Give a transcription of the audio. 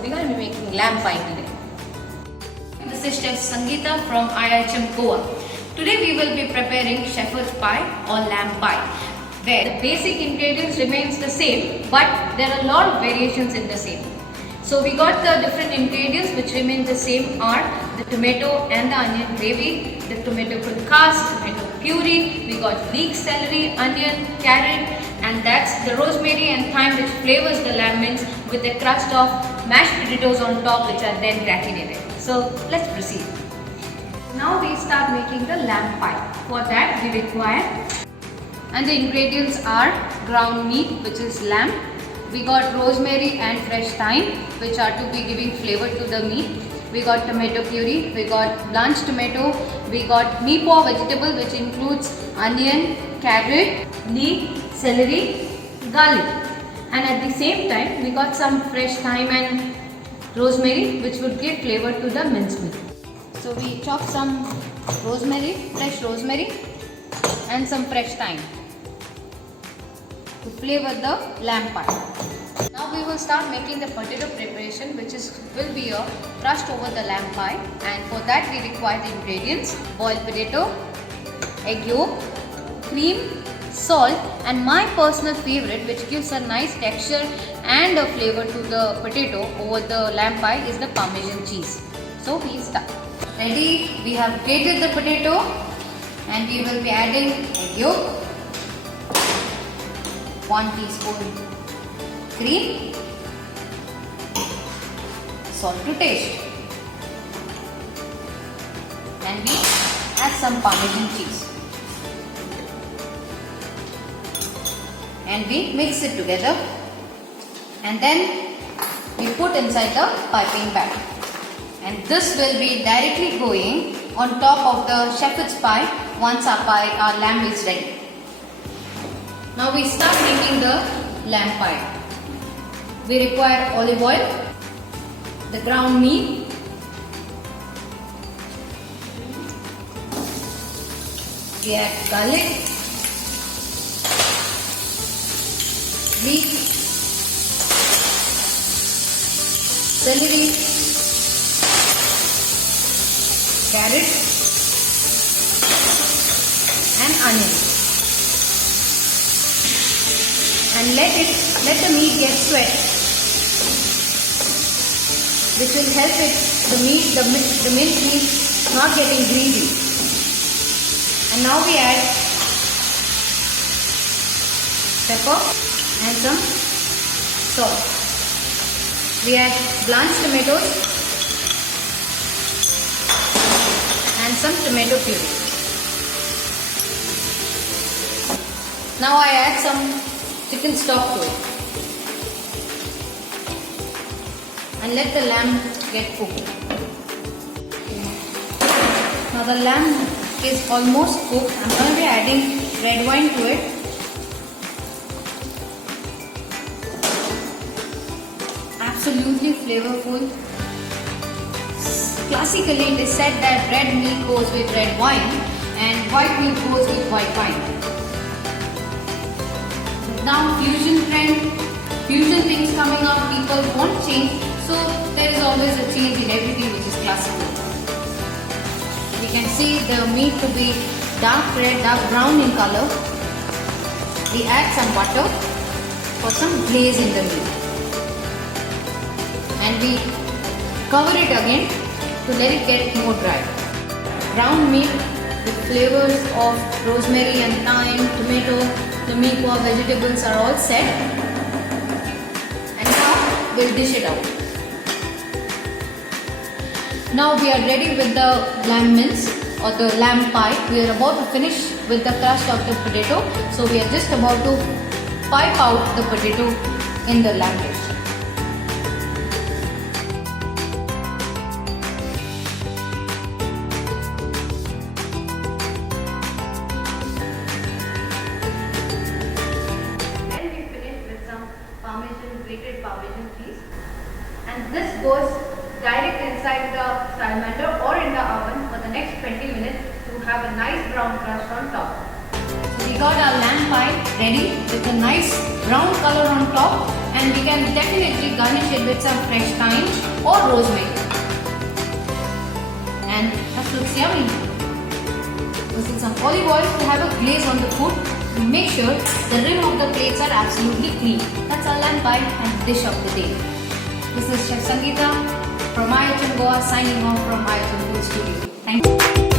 we're going to be making lamb pie today. This is Chef Sangeeta from IHM Goa. Today we will be preparing shepherd's pie or lamb pie, where the basic ingredients remains the same, but there are a lot of variations in the same. So we got the different ingredients which remain the same are the tomato and the onion gravy, the tomato concassed, tomato puree, we got leek celery, onion, carrot, and that's the rosemary and thyme which flavors the lamb mince with a crust of mashed potatoes on top which are then gratinated. So let's proceed. Now we start making the lamb pie. For that we require, and the ingredients are ground meat which is lamb. We got rosemary and fresh thyme which are to be giving flavor to the meat. We got tomato puree, we got blanched tomato, we got meatball vegetable which includes onion, carrot, leek, celery, garlic. And at the same time we got some fresh thyme and rosemary which would give flavor to the mincemeat. So we chop some rosemary, fresh rosemary and some fresh thyme to flavor the lamb pie. Now we will start making the potato preparation which will be a crust over the lamb pie, and for that we require the ingredients: boiled potato, egg yolk, cream, salt, and my personal favorite which gives a nice texture and a flavor to the potato over the lamb pie is the Parmesan cheese. So we start. Ready? We have grated the potato and we will be adding egg yolk, 1 teaspoon cream, salt to taste, and we add some Parmesan cheese and we mix it together, and then we put inside the piping bag, and this will be directly going on top of the shepherd's pie once our lamb is ready. Now we start making the lamb pie. We require olive oil, the ground meat, we add garlic, leek, celery, carrot and onion, and let the meat get sweat, which will help the minced meat not getting greasy. And now we add pepper and some salt. We add blanched tomatoes and some tomato puree. Now I add some chicken stock to it and let the lamb get cooked. Now the lamb is almost cooked. I'm going to be adding red wine to it. Absolutely flavorful. Classically it is said that red meat goes with red wine and white meat goes with white wine. Now fusion things coming out, people won't change. So there is always a change in everything which is classical. We can see the meat to be dark red, dark brown in color. We add some butter for some glaze in the meat. And we cover it again to let it get more dry. Brown meat with flavors of rosemary and thyme, tomato, the meatball vegetables are all set. And now we'll dish it out. Now we are ready with the lamb mince or the lamb pie. We are about to finish with the crust of the potato. So we are just about to pipe out the potato in the lamb dish. Then we finish with some grated Parmesan cheese, and this goes direct inside the salamander or in the oven for the next 20 minutes to have a nice brown crust on top. So we got our lamb pie ready with a nice brown color on top, and we can definitely garnish it with some fresh thyme or rosemary. And that looks yummy. This is some olive oil to have a glaze on the food. Make sure the rim of the plates are absolutely clean. That's our lamb pie and dish of the day. This is Chef Sangeeta from IHM Goa signing off from IHM Food Studio. Thank you.